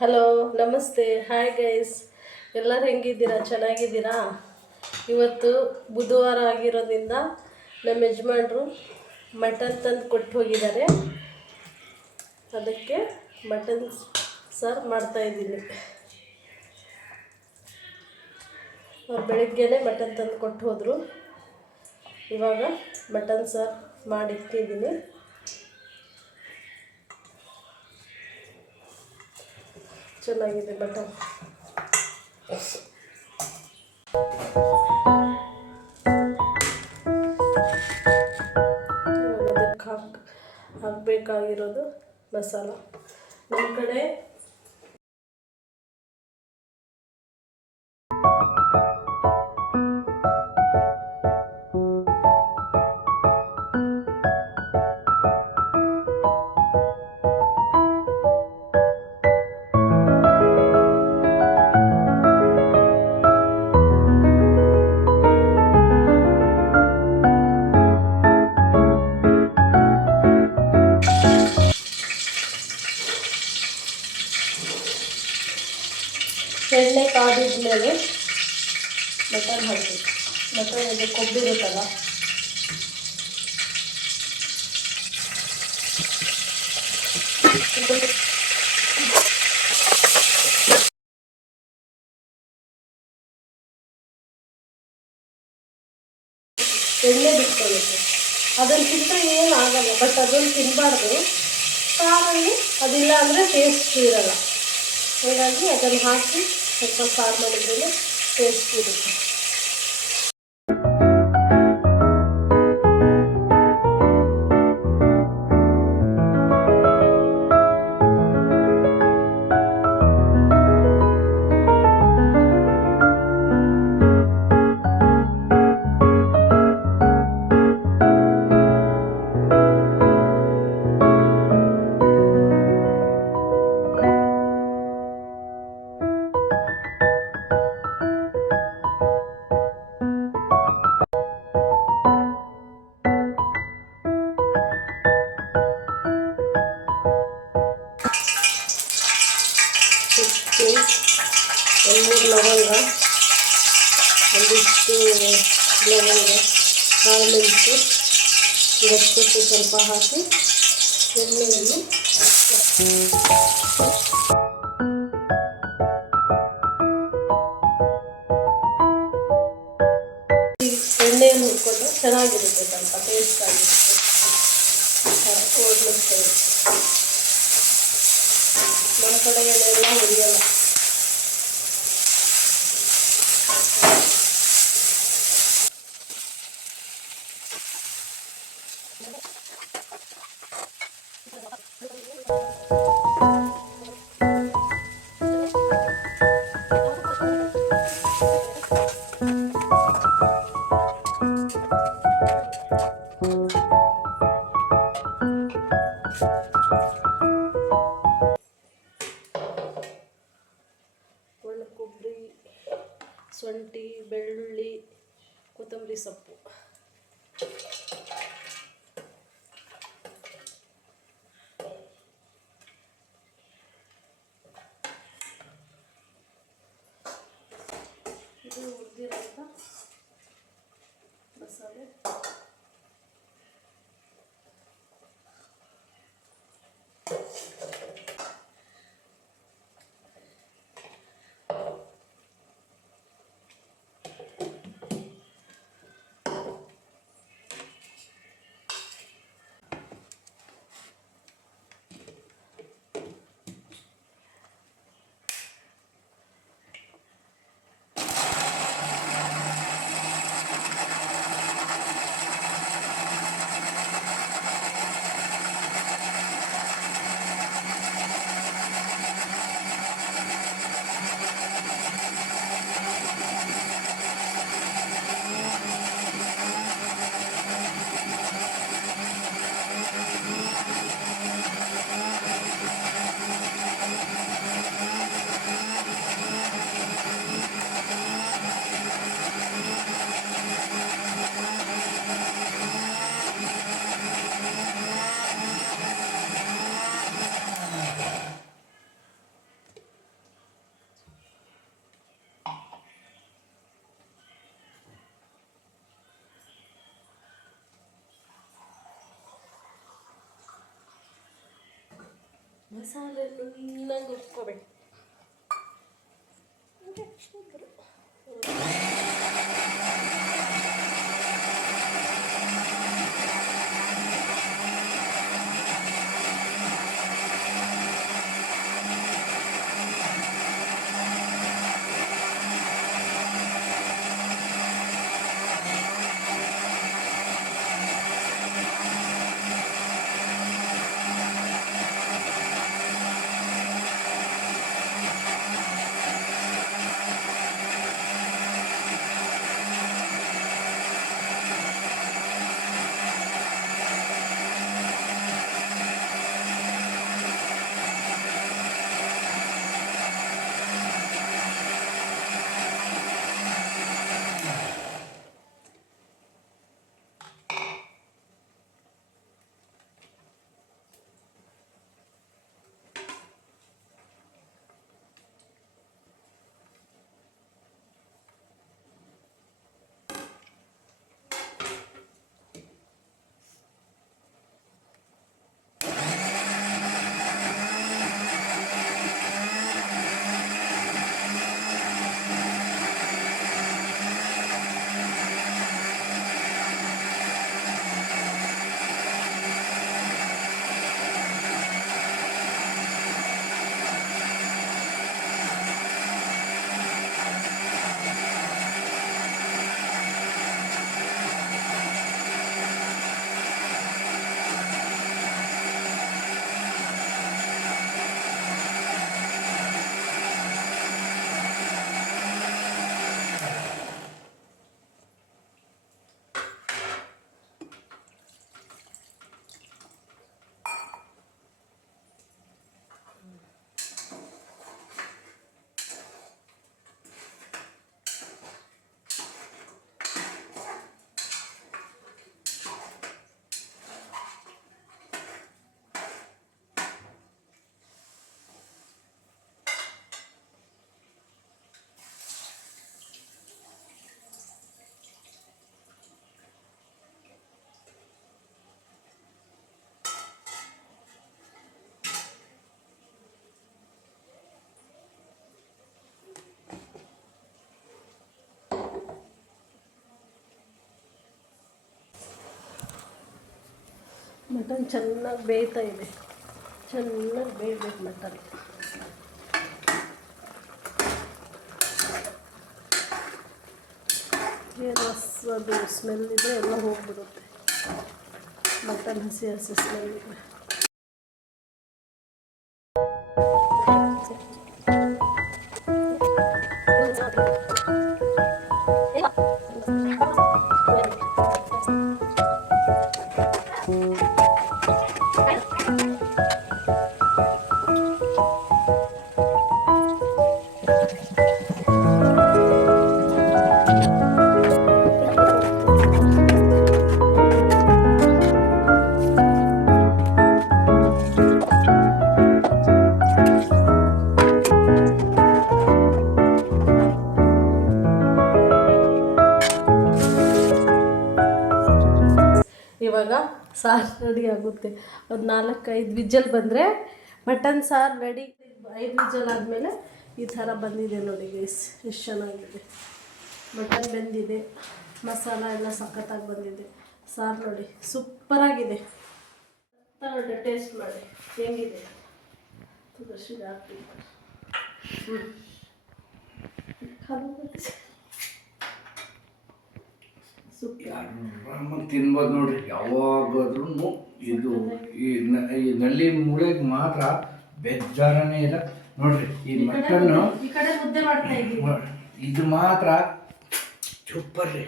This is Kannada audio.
ಹಲೋ, ನಮಸ್ತೆ, ಹಾಯ್ ಗೈಸ್. ಎಲ್ಲರೂ ಹೆಂಗಿದ್ದೀರಾ? ಚೆನ್ನಾಗಿದ್ದೀರಾ? ಇವತ್ತು ಬುಧವಾರ ಆಗಿರೋದ್ರಿಂದ ನಮ್ಮ ಯಜಮಾನ್ರು ಮಟನ್ ತಂದು ಕೊಟ್ಟು ಹೋಗಿದ್ದಾರೆ. ಅದಕ್ಕೆ ಮಟನ್ ಸಾರು ಮಾಡ್ತಾಯಿದ್ದೀನಿ. ಅವ್ರು ಬೆಳಗ್ಗೆನೇ ಮಟನ್ ತಂದು ಕೊಟ್ಟು ಹೋದರು. ಇವಾಗ ಮಟನ್ ಸಾರು ಮಾಡಿಟ್ಟಿದ್ದೀನಿ. ಚೆನ್ನಾಗಿದೆ ಮಟನ್. ಅದಕ್ಕೆ ಹಾಕಬೇಕಾಗಿರೋದು ಮಸಾಲ. ನಮ್ಮ ಕಡೆ ಎಣ್ಣೆ ಕಾದಿದ ಮೇಲೆ ಮಟನ್ ಹಾಕಬೇಕು. ಮಟನ್ ಇದು ಕೊಬ್ಬಿರುತ್ತಲ್ಲ, ಎಣ್ಣೆ ಬಿಟ್ಕೊಳ್ಳುತ್ತೆ. ಅದನ್ನು ತಿಂದರೆ ಏನು ಆಗಲ್ಲ, ಬಟ್ ಅದನ್ನು ತಿನ್ನಬಾರ್ದು. ಸಾರಲ್ಲಿ ಅದಿಲ್ಲ ಅಂದರೆ ಟೇಸ್ಟ್ ಇರಲ್ಲ. ಹಾಗಾಗಿ ಅದನ್ನು ಹಾಕಿ ಸ್ವಲ್ಪ ಸಾರು ಮಾಡಿದ್ರೇ ಟೇಸ್ಟ್ ಇರುತ್ತೆ. ಒಂದು ಲವಂಗ, ಒಂದಿಷ್ಟು ಲವಂಗ, ಕಾಳು ಮೆಣಸು, ಗಸಗಸೆ ಸ್ವಲ್ಪ ಹಾಕಿ ಎಣ್ಣೆಯಲ್ಲಿ ಎಣ್ಣೆಯನ್ನು ಹುರ್ಕೊಂಡ್ರೆ ಚೆನ್ನಾಗಿರುತ್ತೆ, ಸ್ವಲ್ಪ ಟೇಸ್ಟ್ ಆಗಿರುತ್ತೆ. ಓಡ್ಲಿಕ್ಕೆ ನಮ್ಮ ಕಡೆ ಎಣ್ಣೆಲ್ಲ ಹುರಿಯಲ್ಲ. ಕೊಬ್ಬರಿ, ಶುಂಠಿ, ಬೆಳ್ಳುಳ್ಳಿ, ಕೊತ್ತಂಬರಿ ಸೊಪ್ಪು, ಇದು ಹುರಿದಿರೋಂಥ ಮಸಾಲೆ. ಮಸಾಲೆ ನುಣ್ಣಗೆ ರುಬ್ಕೋಬೇಕು. ಮಟನ್ ಚೆನ್ನಾಗಿ ಬೇಯ್ತಾ ಇದೆ. ಚೆನ್ನಾಗಿ ಬೇಯಬೇಕು ಮಟನ್. ಏನು ಅದು ಸ್ಮೆಲ್ ಇದೆ ಎಲ್ಲ ಹೋಗ್ಬಿಡುತ್ತೆ. ಮಟನ್ ಹಸಿ ಹಸಿ ಸ್ಮೆಲ್ ಇದೆ. ಇವಾಗ ಸಾರು ರೆಡಿ ಆಗುತ್ತೆ. ಒಂದು 4-5 ವಿಜಲ್ ಬಂದರೆ ಮಟನ್ ಸಾರು ರೆಡಿ. 5 ವಿಜಲ್ ಆದಮೇಲೆ ಈ ಥರ ಬಂದಿದೆ ನೋಡಿ ಗೈಸ್, ಎಷ್ಟು ಚೆನ್ನಾಗಿದೆ. ಮಟನ್ ಬೆಂದಿದೆ, ಮಸಾಲ ಎಲ್ಲ ಸಖತ್ತಾಗಿ ಬಂದಿದೆ. ಸಾರು ನೋಡಿ ಸೂಪರಾಗಿದೆ. ನೋಡಿ ಟೇಸ್ಟ್ ಮಾಡಿ ಹೆಂಗಿದೆ. ತುಳಸಿ ಹಾಕ್ತೀವಿ. ತಿನ್ಬೋದು ನೋಡ್ರಿ. ಯಾವಾಗಾದ್ರೂ ಇದು ಈ ನಲ್ಲಿ ಮೂಳೆಗೆ ಮಾತ್ರ ಬೇಜಾರನೇ ಇಲ್ಲ ನೋಡ್ರಿ. ಈ ಮಟನ್ನು ಇದು ಮಾತ್ರ ಸೂಪರ್ ರೀ.